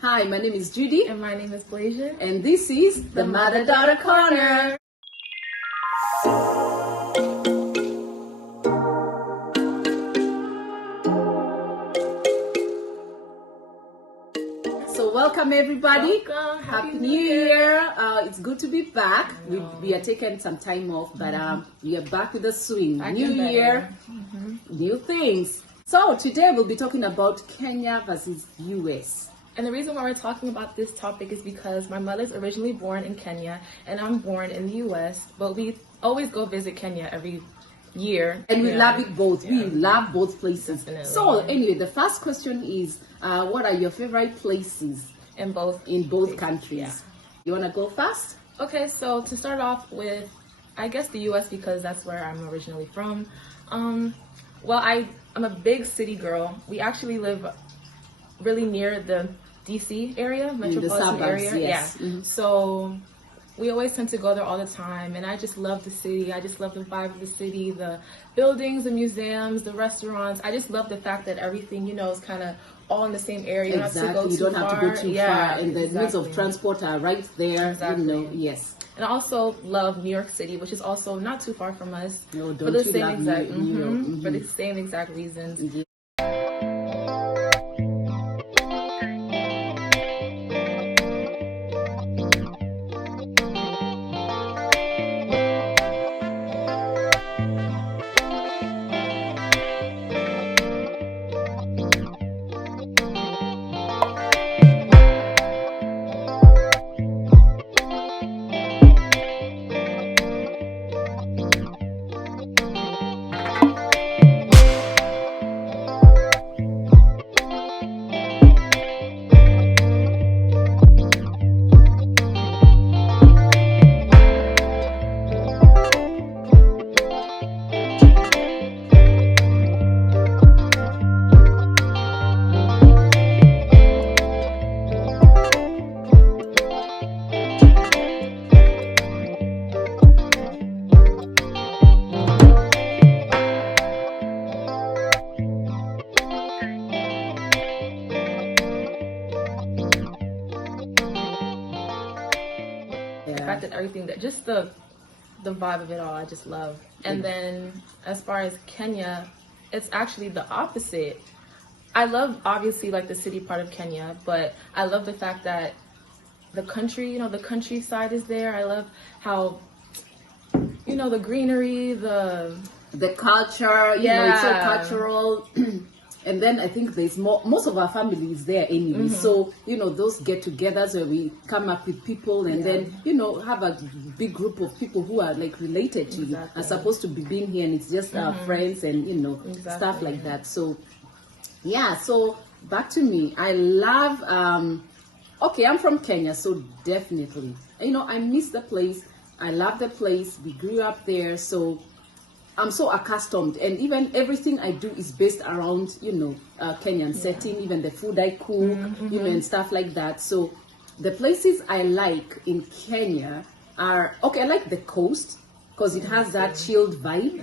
Hi, my name is Judy. And my name is Blasia. And this is the Mother-Daughter Corner. So welcome everybody. Welcome. Happy New Year. It's good to be back. We are taking some time off, but we are back with a swing. New year, new things. So today we'll be talking about Kenya versus US. And the reason why we're talking about this topic is because my mother's originally born in Kenya and I'm born in the US, but we always go visit Kenya every year. And we love it both. Yeah. We love both places. Definitely. So anyway, the first question is, what are your favorite places in both countries? Yeah. You want to go first? Okay, so to start off with, I guess the US because that's where I'm originally from. Well, I'm a big city girl. We actually live really near the DC area, metropolitan area. Yes. Yeah. Mm-hmm. So we always tend to go there all the time, and I just love the city. I just love the vibe of the city, the buildings, the museums, the restaurants. I just love the fact that everything, is kind of all in the same area. Exactly. You don't have to go too far, and the means of transport are right there. Exactly. Yes. And I also love New York City, which is also not too far from us. No, for the same love exact New York? for the same exact reasons. Mm-hmm. The fact that everything that just the vibe of it all I just love. And then as far as Kenya, it's actually the opposite. I love obviously like the city part of Kenya, but I love the fact that the country, the countryside is there. I love how the greenery, the culture, it's so cultural. And then I think there's most of our family is there anyway. So, those get-togethers where we come up with people and then, have a big group of people who are like related to you, are supposed to be being here, and it's just our friends and, stuff like that. So, yeah, so back to me. I love, I'm from Kenya, so definitely. I miss the place. I love the place. We grew up there, so I'm so accustomed, and even everything I do is based around, Kenyan setting, even the food I cook, and stuff like that. So the places I like in Kenya are, I like the coast because it has that chilled vibe.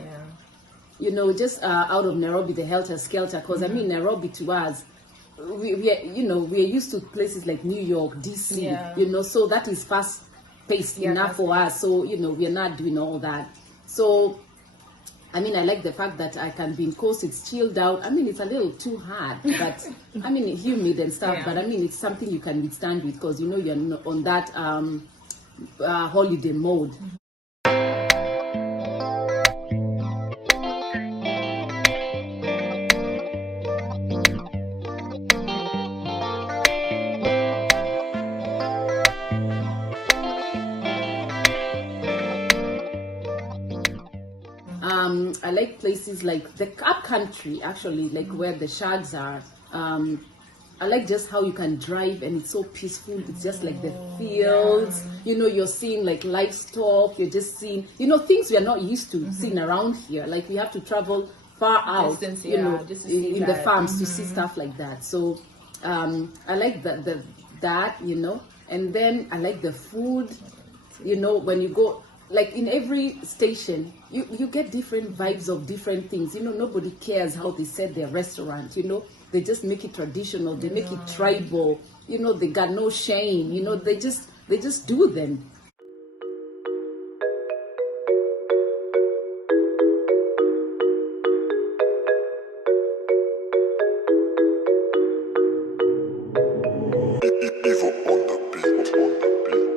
Yeah. Just out of Nairobi, the helter skelter, because Nairobi to us, we are used to places like New York, DC, so that is fast paced enough for us. So, we are not doing all that. So, I like the fact that I can be in coast, it's chilled out. It's a little too hard, but humid and stuff, but it's something you can withstand with because, you're on that holiday mode. I like places like the up country, actually, like where the shags are. I like just how you can drive and it's so peaceful. It's just like the fields, you're seeing like livestock, you're just seeing, things we are not used to seeing around here. Like we have to travel far out, just to in the farms to see stuff like that. So I like that, and then I like the food, when you go, like in every station, you get different vibes of different things. Nobody cares how they set their restaurant, they just make it traditional, they make it tribal, you know, they got no shame, you know, they just do them. Evil on the beat, on the beat.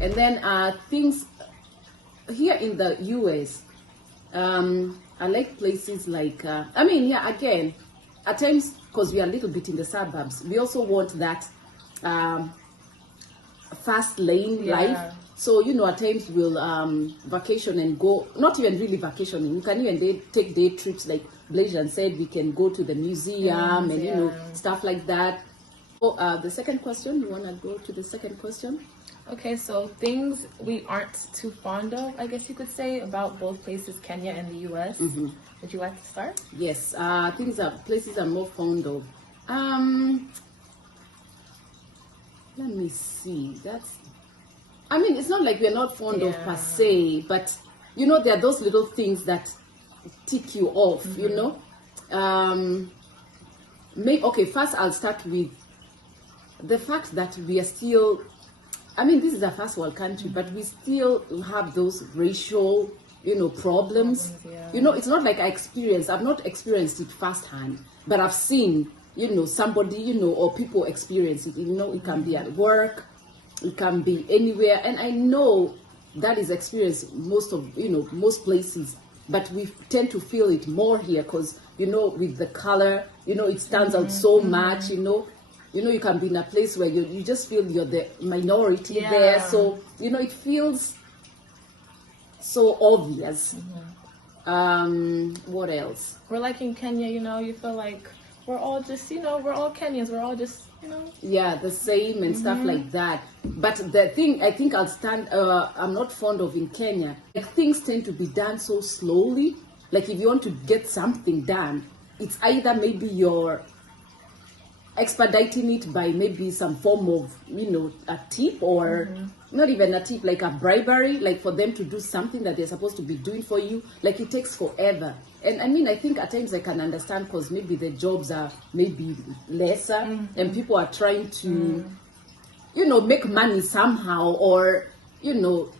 And then things here in the US, I like places like, I mean, yeah, again, at times, because we are a little bit in the suburbs, we also want that fast lane life. So, you know, at times we'll vacation and go, not even really vacationing, we can even take day trips, like Blajan said, we can go to the museum and, you know, stuff like that. Oh, the second question, you want to go to the second question? Okay, so things we aren't too fond of, I guess you could say, about both places, Kenya and the US. Would you like to start? Yes, places I'm more fond of. Let me see. I mean, it's not like we're not fond of per se, but you know, there are those little things that tick you off, you know. Okay, first I'll start with the fact that we are still, I mean, this is a first world country, but we still have those racial, you know, problems. You know, it's not like I've not experienced it firsthand, but I've seen, you know, somebody, you know, or people experience it. You know, it can be at work, it can be anywhere, and I know that is experienced most places, but we tend to feel it more here because, you know, with the color, you know, it stands out so much, you know, you can be in a place where you just feel you're the minority there. So, you know, it feels so obvious. What else? We're like in Kenya, you know, you feel like we're all just, you know, we're all Kenyans. We're all just, you know. Yeah, the same and stuff like that. But the thing I think I'm not fond of in Kenya, like things tend to be done so slowly. Like if you want to get something done, it's either maybe you're expediting it by maybe some form of, you know, a tip or not even a tip, like a bribery, like for them to do something that they're supposed to be doing for you. Like it takes forever. And I mean, I think at times I can understand because maybe the jobs are maybe lesser and people are trying to, you know, make money somehow, or, you know,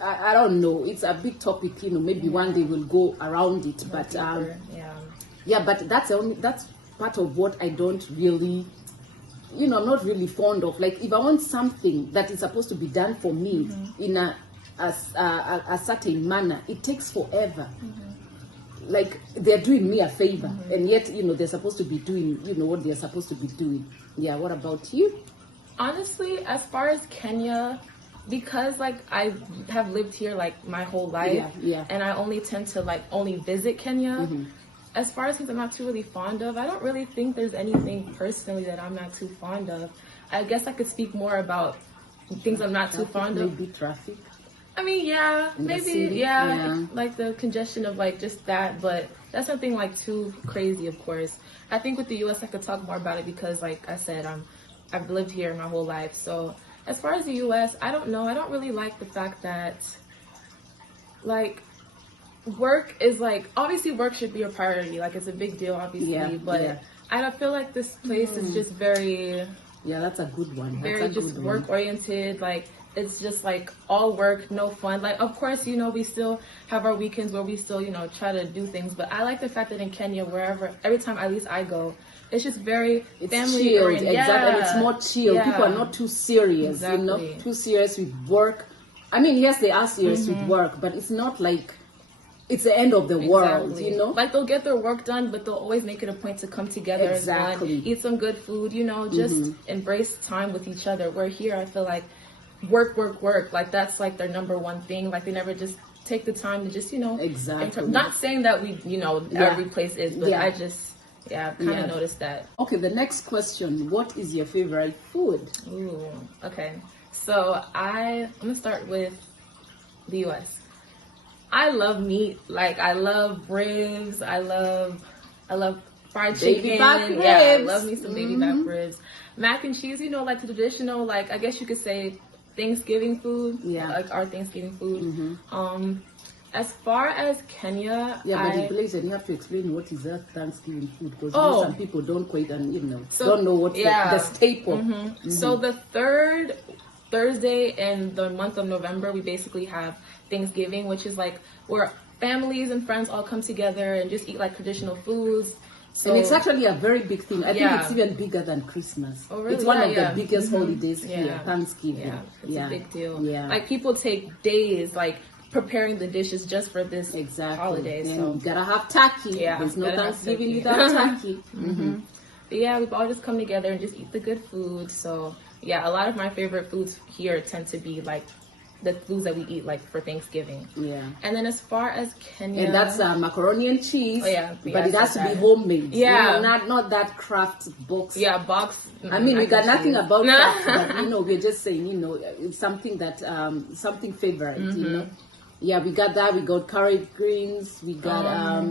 I don't know. It's a big topic, you know, maybe one day we'll go around it. But but that's part of what I don't really, you know, I'm not really fond of. Like if I want something that is supposed to be done for me in a certain manner, it takes forever. Like they're doing me a favor, and yet, you know, they're supposed to be doing, you know, what they're supposed to be doing. Yeah, what about you? Honestly, as far as Kenya, because like I have lived here like my whole life, and I only tend to like only visit Kenya. As far as things I'm not too really fond of, I don't really think there's anything personally that I'm not too fond of. I guess I could speak more about things I'm not too fond of. Maybe traffic. I mean, maybe, like the congestion of like just that, but that's nothing like too crazy, of course. I think with the US, I could talk more about it because, like I said, I've lived here my whole life. So as far as the US, I don't know. I don't really like the fact that, like, work is like, obviously work should be a priority. Like, it's a big deal, obviously, but I don't feel like this place is just very... Yeah, that's a good one. Very just work-oriented, like, it's just like all work, no fun. Like, of course, you know, we still have our weekends where we still, you know, try to do things. But I like the fact that in Kenya, every time at least I go, it's just very family oriented. Exactly, and it's more chill. People are not too serious, you know, too serious with work. I mean, yes, they are serious with work, but it's not like it's the end of the world, you know? Like, they'll get their work done, but they'll always make it a point to come together and eat some good food, you know, just embrace time with each other. Where here, I feel like work. Like, that's like their number one thing. Like, they never just take the time to just, you know. Exactly. Not saying that we, you know, every place is, but Yeah, I've kind of noticed that. Okay, the next question. What is your favorite food? Ooh, okay. So I'm gonna start with the US. I love meat. Like I love ribs. I love fried chicken. Baby back ribs. Yeah, I love me some baby back ribs. Mac and cheese, like the traditional, like I guess you could say Thanksgiving food. Yeah. Like our Thanksgiving food. As far as Kenya, but please, you have to explain what is that Thanksgiving food, because some people don't quite and don't know what's the staple. So the third Thursday in the month of November, we basically have Thanksgiving, which is like where families and friends all come together and just eat like traditional foods. So, and it's actually a very big thing. I think it's even bigger than Christmas. Oh, really? It's one of the biggest holidays here, Thanksgiving. Yeah, it's a big deal. Yeah. Like people take days like preparing the dishes just for this holiday. And so you gotta have turkey. Yeah, There's no Thanksgiving without turkey. But yeah, we've all just come together and just eat the good food. So yeah, a lot of my favorite foods here tend to be like the foods that we eat like for Thanksgiving. Yeah. And then as far as Kenya, and that's macaroni and cheese. Oh yeah, but it has to be homemade. Yeah. Not that craft box. Yeah, box. I mean, we got nothing about that, but we're just saying, it's something that something favorite. Yeah, we got that. We got curry greens. We got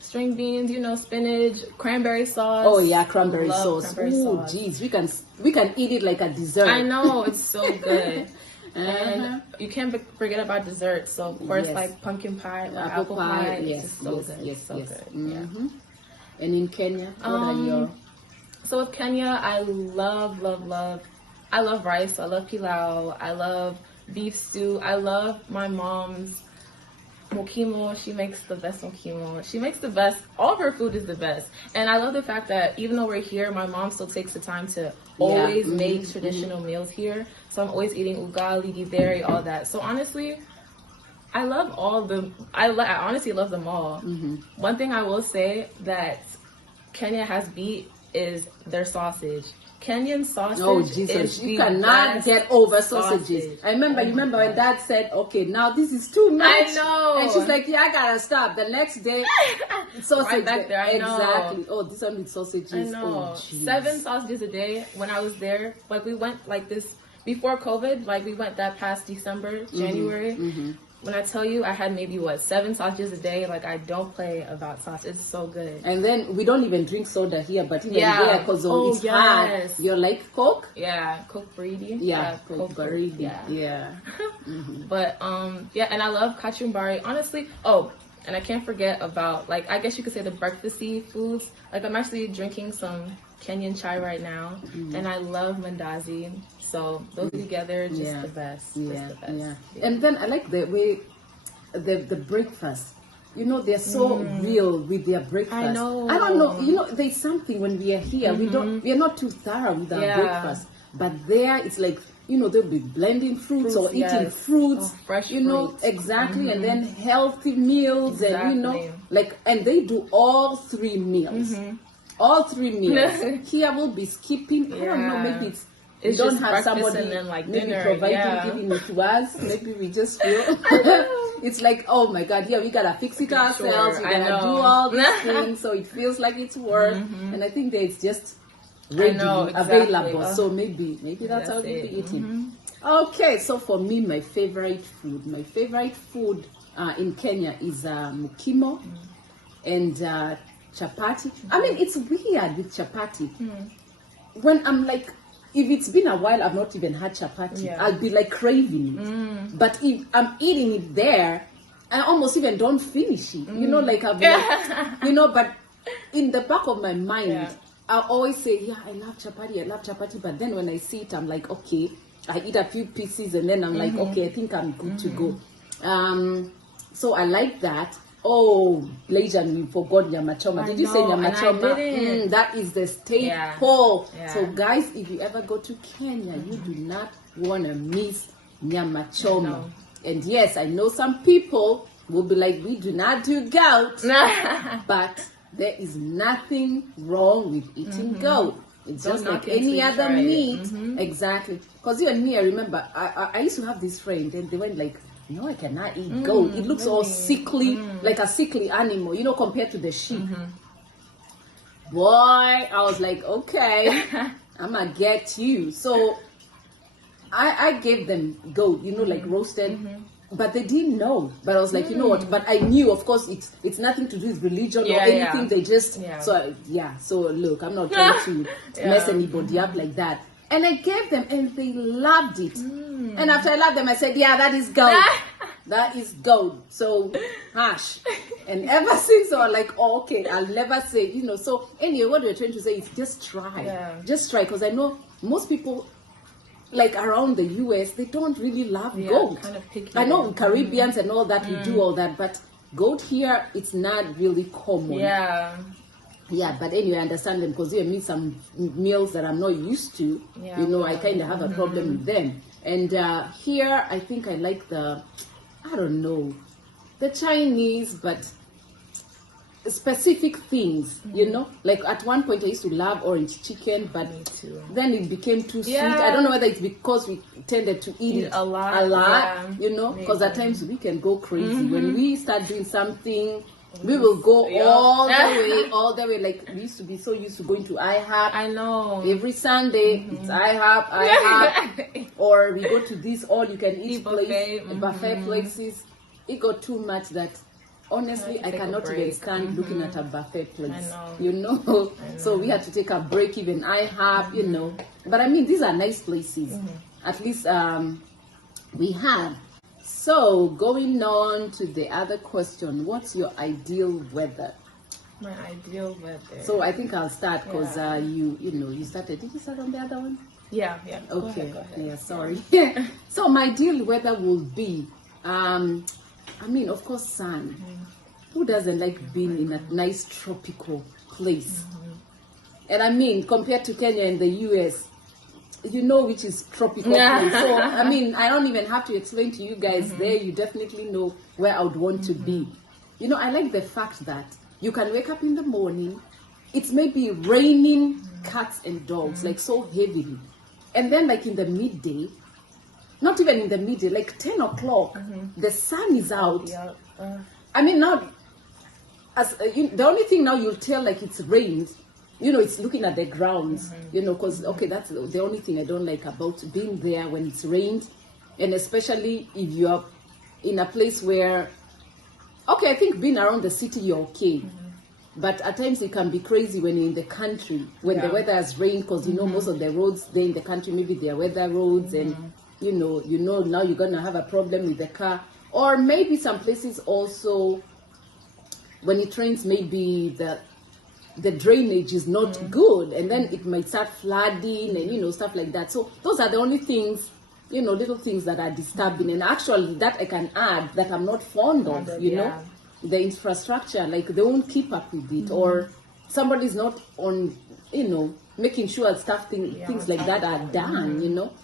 string beans, spinach, cranberry sauce. Oh yeah, cranberry sauce. Oh geez, we can eat it like a dessert. I know, it's so good. And you can't forget about dessert. So of course, like pumpkin pie or apple pie. Yes, it's so good. Yes, so good. Yeah. And in Kenya, what are your? So with Kenya, I love rice. I love pilau. I love beef stew. I love my mom's mokimo. She makes the best mokimo. She makes the best. All of her food is the best. And I love the fact that even though we're here, my mom still takes the time to always make traditional meals here. So I'm always eating ugali, githeri, all that. So honestly, I love I honestly love them all. One thing I will say that Kenya has beat is their sausage. Kenyan sausage. Oh Jesus! You cannot get over sausages. I remember. You remember when Dad said, "Okay, now this is too much." I know. And she's like, "Yeah, I gotta stop." The next day, sausage. Right back there. I know. Exactly. Oh, this one with sausages. I know. Oh, 7 sausages a day. When I was there, like we went like this before COVID. Like we went that past December, January. When I tell you I had maybe 7 sausages a day, like I don't play about sauce. It's so good. And then we don't even drink soda here, but even there, because it's hard. You're like Coke? Yeah, Coke Baridi. Yeah, Coke Baridi. Yeah. But and I love kachumbari. Honestly, and I can't forget about, like, I guess you could say the breakfasty foods. Like I'm actually drinking some Kenyan chai right now, and I love mandazi. So those together, just the best. Yeah, the best. yeah. And then I like the way the breakfast. They're so real with their breakfast. I know. I don't know. There's something when we are here. We are not too thorough with our breakfast. But there, it's like they'll be blending fruits or eating fruits. Fresh fruits. Exactly. And then healthy meals, and and they do all 3 meals. All 3 meals. Here we'll be skipping. I don't know. Maybe we don't have somebody and then like maybe dinner, giving it to us. Maybe we just feel it's like, oh my God, we gotta fix it ourselves. We gotta do all these things, so it feels like it's work. And I think that it's just ready, available. So maybe that's how we'll be eating. Okay, so for me, my favorite food in Kenya is mukimo and chapati. I mean, it's weird with chapati. When I'm like, if it's been a while I've not even had chapati, I'll be like craving it. But if I'm eating it there, I almost even don't finish it. Like I'll be like, but in the back of my mind, I always say, I love chapati. But then when I see it, I'm like, okay, I eat a few pieces and then I'm like, okay, I think I'm good to go. So I like that. Oh, Blajan, we forgot nyama choma. Did you say nyama choma? That is the staple. Yeah. So guys, if you ever go to Kenya, you do not want to miss nyama choma. And yes, I know some people will be like, we do not do goat. But there is nothing wrong with eating goat. It's just like any other meat. Exactly. Because you and me, I remember, I used to have this friend and they went like, no, I cannot eat goat. It looks all sickly, like a sickly animal, compared to the sheep. Boy, I was like, okay, I'm gonna get you. So I gave them goat, like roasted, but they didn't know. But I was like, you know what? But I knew, of course, it's nothing to do with religion or anything. They just So look, I'm not trying to mess anybody up like that. And I gave them, and they loved it. And after I loved them, I said, yeah, that is gold. That is gold. So hash. And ever since, I was like, oh, okay, I'll never say, So anyway, what we're trying to say is just try. Just try, because I know most people, like around the US, they don't really love goat. Kind of picky. I know Caribbeans and all that, we do all that, but goat here, it's not really common. Yeah, but anyway, I understand them, because they meet some meals that I'm not used to. I kind of have a problem with them. And here, I think I like the Chinese, but specific things, like at one point I used to love orange chicken, but then it became too sweet. I don't know whether it's because we tended to eat it a lot, because at times we can go crazy. When we start doing something, we will go all the way. Like we used to be so used to going to IHOP. I know. Every Sunday it's IHOP, or we go to these all-you-can-eat buffet places. It got too much that honestly I cannot even stand looking at a buffet place. I know. So we had to take a break. Even IHOP, But I mean, these are nice places. At least we have. So, going on to the other question, what's your ideal weather? My ideal weather. So, I think I'll start because you started. Did you start on the other one? Yeah. Okay. Go ahead. Yeah, sorry. So, my ideal weather will be, of course, sun. Who doesn't like being in a nice tropical place? And compared to Kenya and the US, which is tropical place. So I don't even have to explain to you guys there. You definitely know where I would want to be. I like the fact that you can wake up in the morning, it's maybe raining cats and dogs like so heavily, and then like in the midday, not even in the midday, like 10 o'clock, the sun is out. Not as the only thing now you'll tell like it's rained. It's looking at the ground, because, that's the only thing I don't like about being there when it's rained. And especially if you're in a place where, I think being around the city, you're okay. But at times it can be crazy when you're in the country, when the weather has rained, because, most of the roads there in the country, maybe they're weather roads, and, now you're going to have a problem with the car. Or maybe some places also, when it rains, maybe the drainage is not good, and then it might start flooding and stuff like that. So those are the only things, little things that are disturbing. And actually that I can add that I'm not fond of, the infrastructure, like they won't keep up with it, or somebody's not on, making sure things like that are done.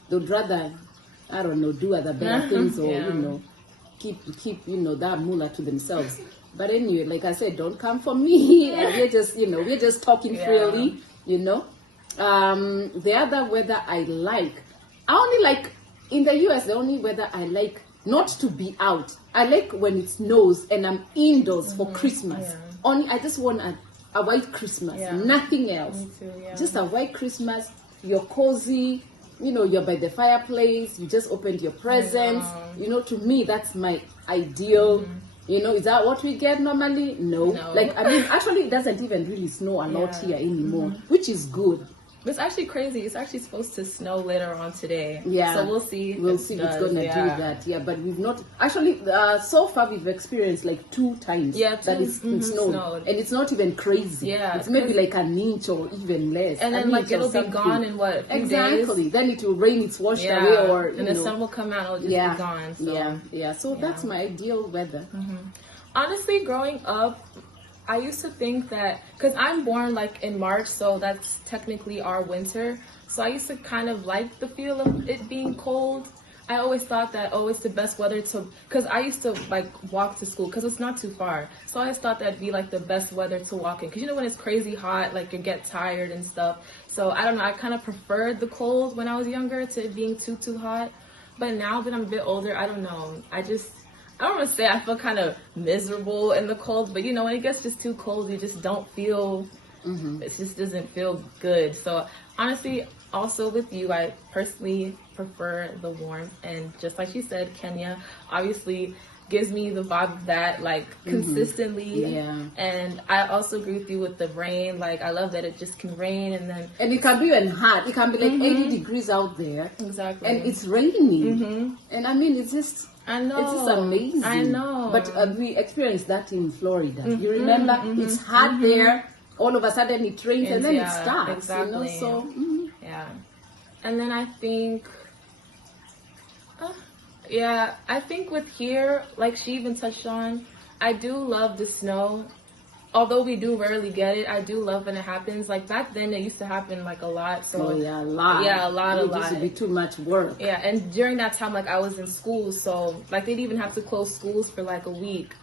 They'd rather, I don't know, do other better things, or keep that moolah to themselves. But anyway, like I said, don't come for me. We're just talking freely, The other weather I like, I only like, in the US, the only weather I like not to be out. I like when it snows and I'm indoors for Christmas. I just want a white Christmas, nothing else. Me too, Just a white Christmas, you're cozy, you're by the fireplace, you just opened your presents. To me, that's my ideal. Is that what we get normally? No. Actually, it doesn't even really snow a lot here anymore, which is good. It's actually crazy. It's actually supposed to snow later on today. So we'll see. We'll see if it's going to do that. But we've not. Actually, so far we've experienced like 2 times that it's snowed. And it's not even crazy. It's maybe like an inch or even less. And then like it'll be gone in what, a few days? Then it will rain, it's washed away, or and the sun will come out, it'll just be gone. So. So that's my ideal weather. Honestly, growing up, I used to think that, because I'm born like in March, so that's technically our winter. So I used to kind of like the feel of it being cold. I always thought that, it's the best weather to, because I used to like walk to school because it's not too far. So I always thought that'd be like the best weather to walk in. Because when it's crazy hot, like you get tired and stuff. So I don't know, I kind of preferred the cold when I was younger to it being too hot. But now that I'm a bit older, I don't know. I don't want to say I feel kind of miserable in the cold, but when it gets just too cold, you just don't feel it just doesn't feel good. So honestly, also with you, I personally prefer the warmth, and just like you said, Kenya obviously gives me the vibe of that, like consistently. And I also agree with you with the rain. Like I love that it just can rain, and it can be even hot. It can be like 80 degrees out there, exactly, and it's raining. And I mean, it's just, I know, it's just amazing. I know. But we experienced that in Florida. You remember, it's hot there. All of a sudden it rains, and then it stops. Exactly. You know? So yeah. And then I think, I think with here, like she even touched on, I do love the snow. Although we do rarely get it, I do love when it happens. Like back then, it used to happen like a lot. So a lot. Yeah, a lot. It used to be too much work. Yeah, and during that time, like I was in school, so like they'd even have to close schools for like a week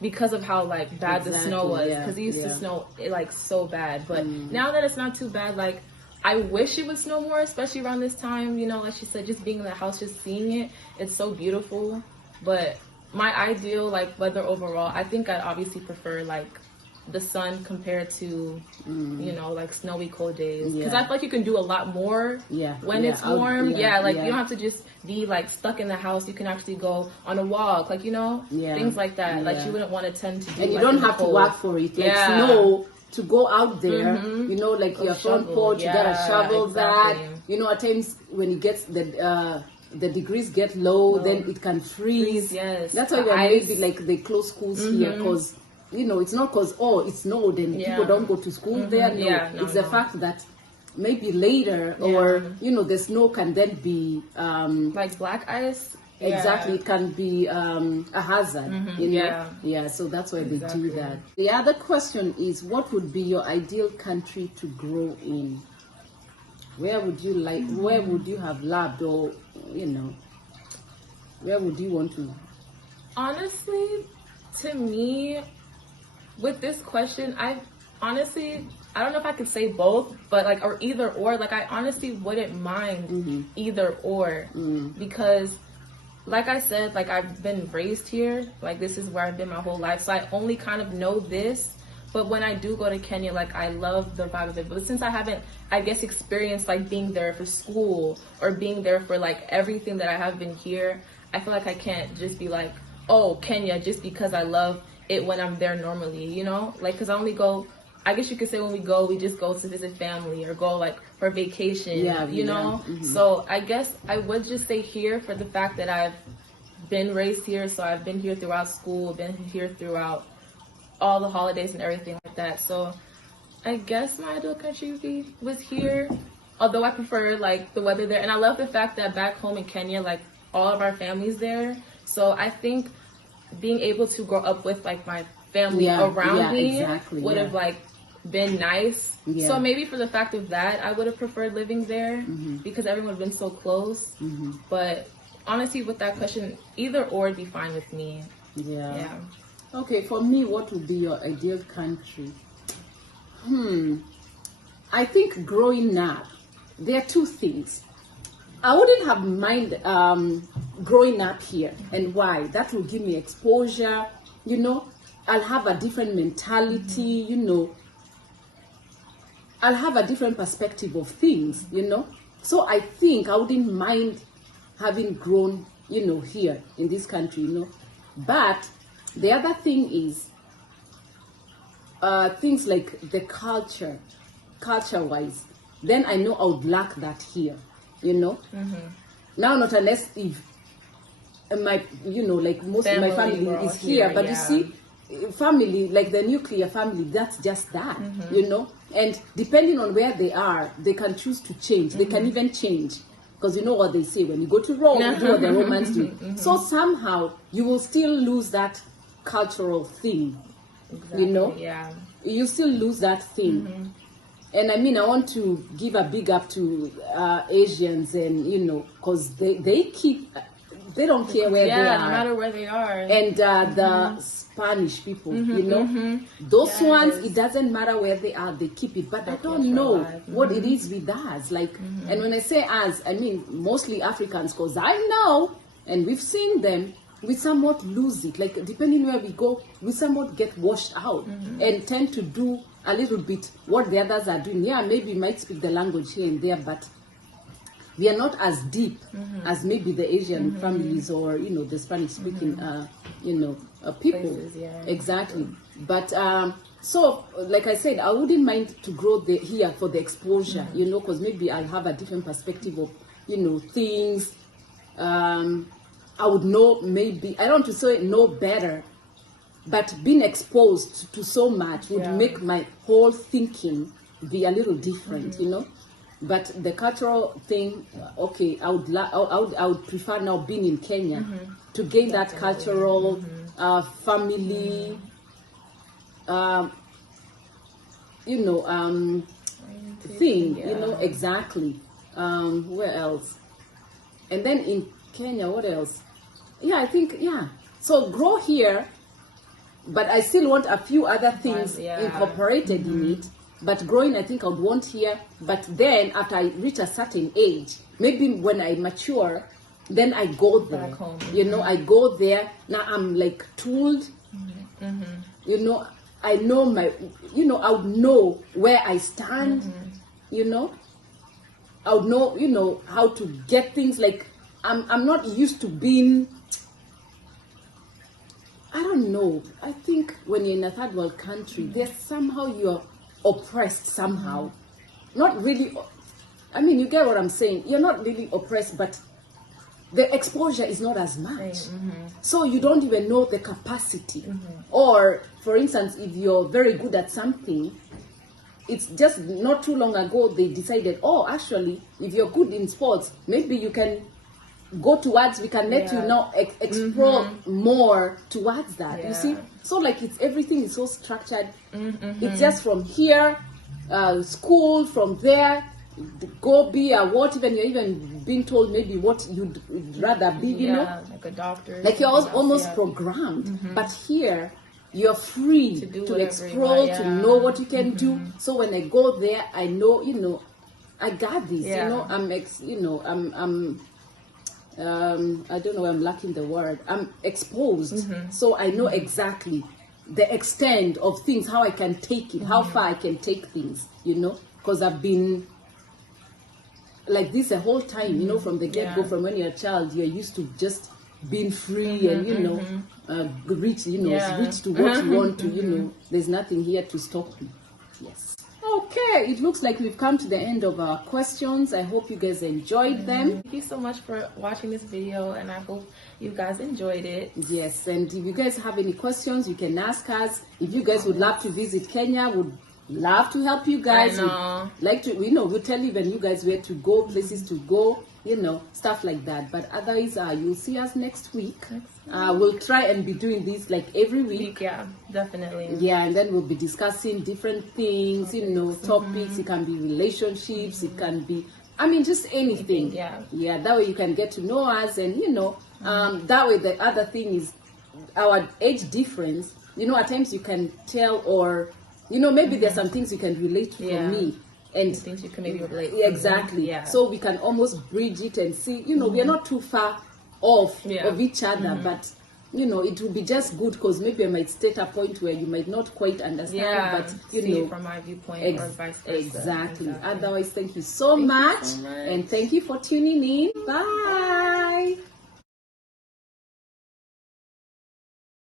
because of how like bad the snow was. Because it used to snow like so bad. But now that it's not too bad, like I wish it would snow more, especially around this time. You know, like she said, just being in the house, just seeing it, it's so beautiful. But my ideal like weather overall, I think I'd obviously prefer like the sun compared to you know, like snowy cold days, because I feel like you can do a lot more when it's warm. You don't have to just be like stuck in the house. You can actually go on a walk, like, you know, things like that. Like you wouldn't want to tend to do, and you like, don't have to work for it, like snow to go out there. You know, like your front porch, you gotta shovel that. You know, at times when it gets the degrees get low, then it can freeze. That's why maybe like they close schools here, because you know, it's not because it snowed and people don't go to school there. No, it's the fact that maybe later or you know, the snow can then be like black ice. Exactly, it can be a hazard. You know? So that's why they do that. The other question is, what would be your ideal country to grow in? Where would you like? Where would you have loved, or you know, where would you want to? Honestly, to me, with this question, I don't know if I could say both, but like, or either or. Like, I honestly wouldn't mind either or, because like I said, like I've been raised here, like this is where I've been my whole life, so I only kind of know this. But when I do go to Kenya, like I love the vibe of it. But since I haven't, I guess, experienced like being there for school or being there for like everything that I have been here, I feel like I can't just be like, oh, Kenya, just because I love it when I'm there normally, you know? Like, because I only go, I guess you could say when we just go to visit family or go like for vacation, you know? So I guess I would just say here, for the fact that I've been raised here. So I've been here throughout school, been here throughout all the holidays and everything like that. So I guess my ideal country was here, although I prefer like the weather there. And I love the fact that back home in Kenya, like all of our family's there. So I think being able to grow up with like my family around me would have like been nice. So maybe for the fact of that, I would have preferred living there because everyone would have been so close. But honestly, with that question, either or would be fine with me. Okay, for me, what would be your ideal country? I think growing up, there are two things. I wouldn't have mind growing up here, and why? That will give me exposure, you know. I'll have a different mentality, you know. I'll have a different perspective of things, you know. So I think I wouldn't mind having grown, you know, here in this country, you know. But the other thing is things like the culture-wise. Then I know I would lack that here, you know. Now, not unless if my, you know, like most of my family is here, but you see, family, like the nuclear family, that's just that, you know. And depending on where they are, they can choose to change. They can even change. Because you know what they say, when you go to Rome, you do what the Romans do. So somehow you will still lose that cultural thing, you know. You still lose that thing. And I mean, I want to give a big up to Asians, and you know, because they don't care where they are, no matter where they are. And the Spanish people, you know, those ones, it doesn't matter where they are, they keep it. But I don't know what it is with us, like. And when I say us, I mean mostly Africans, because I know, and we've seen them, we somewhat lose it. Like, depending where we go, we somewhat get washed out and tend to do a little bit what the others are doing. Yeah, maybe we might speak the language here and there, but we are not as deep as maybe the Asian families or, you know, the Spanish speaking, you know, people. Places, yeah. Exactly. But so, like I said, I wouldn't mind to grow here for the exposure, you know, because maybe I'll have a different perspective of, you know, things. I would know, maybe, I don't want to say know better, but being exposed to so much would make my whole thinking be a little different, you know. But the cultural thing, okay, I would prefer now being in Kenya to gain that cultural family, you know, thing, you know, exactly. Where else? And then in Kenya, what else? Yeah, I think, yeah. So grow here, but I still want a few other things incorporated in it. But growing, I think I would want here. But then after I reach a certain age, maybe when I mature, then I go there. Back home. You know, I go there. Now I'm like tooled. You know, I know my, you know, I would know where I stand. You know, I would know, you know, how to get things. Like I'm not used to being, I don't know. I think when you're in a third world country, there's somehow you're oppressed somehow. Not really, I mean, you get what I'm saying. You're not really oppressed, but the exposure is not as much. So you don't even know the capacity. Or, for instance, if you're very good at something, it's just not too long ago they decided, oh, actually, if you're good in sports, maybe you can go towards, we can let you now explore more towards that. You see, so like it's everything is so structured. It's just from here, school, from there, go be a what, even you're even being told maybe what you'd rather be, you know, like a doctor, like you're almost programmed. But here you're free to explore, to know what you can do. So when I go there, I know, you know, I got this. You know, I'm I don't know, I'm lacking the word. I'm exposed, so I know exactly the extent of things, how I can take it, how far I can take things, you know, because I've been like this the whole time, you know, from the get-go, from when you're a child, you're used to just being free and, you know, reach, you know, reach to what you want to, you know, there's nothing here to stop you. Yes. Okay, it looks like we've come to the end of our questions. I hope you guys enjoyed them. Thank you so much for watching this video, and I hope you guys enjoyed it. Yes, and if you guys have any questions, you can ask us. If you guys would love to visit Kenya, would love to help you guys. I know. We'd like to, you know, we'll tell even you guys where to go, places to go, you know, stuff like that. But otherwise, you'll see us next week. We'll try and be doing this like every week. Yeah, definitely. Yeah, and then we'll be discussing different things, you know, topics. It can be relationships, it can be, I mean, just anything. Yeah. Yeah, that way you can get to know us, and, you know, that way the other thing is our age difference. You know, at times you can tell, or, you know, maybe there's some things you can relate to from me. And things you can maybe relate. Exactly. Yeah. So we can almost bridge it and see, you know, we are not too far off of each other, but, you know, it will be just good, because maybe I might state a point where you might not quite understand, but, you know, from my viewpoint or vice versa. Exactly. Otherwise, thank you so much, and thank you for tuning in. Bye.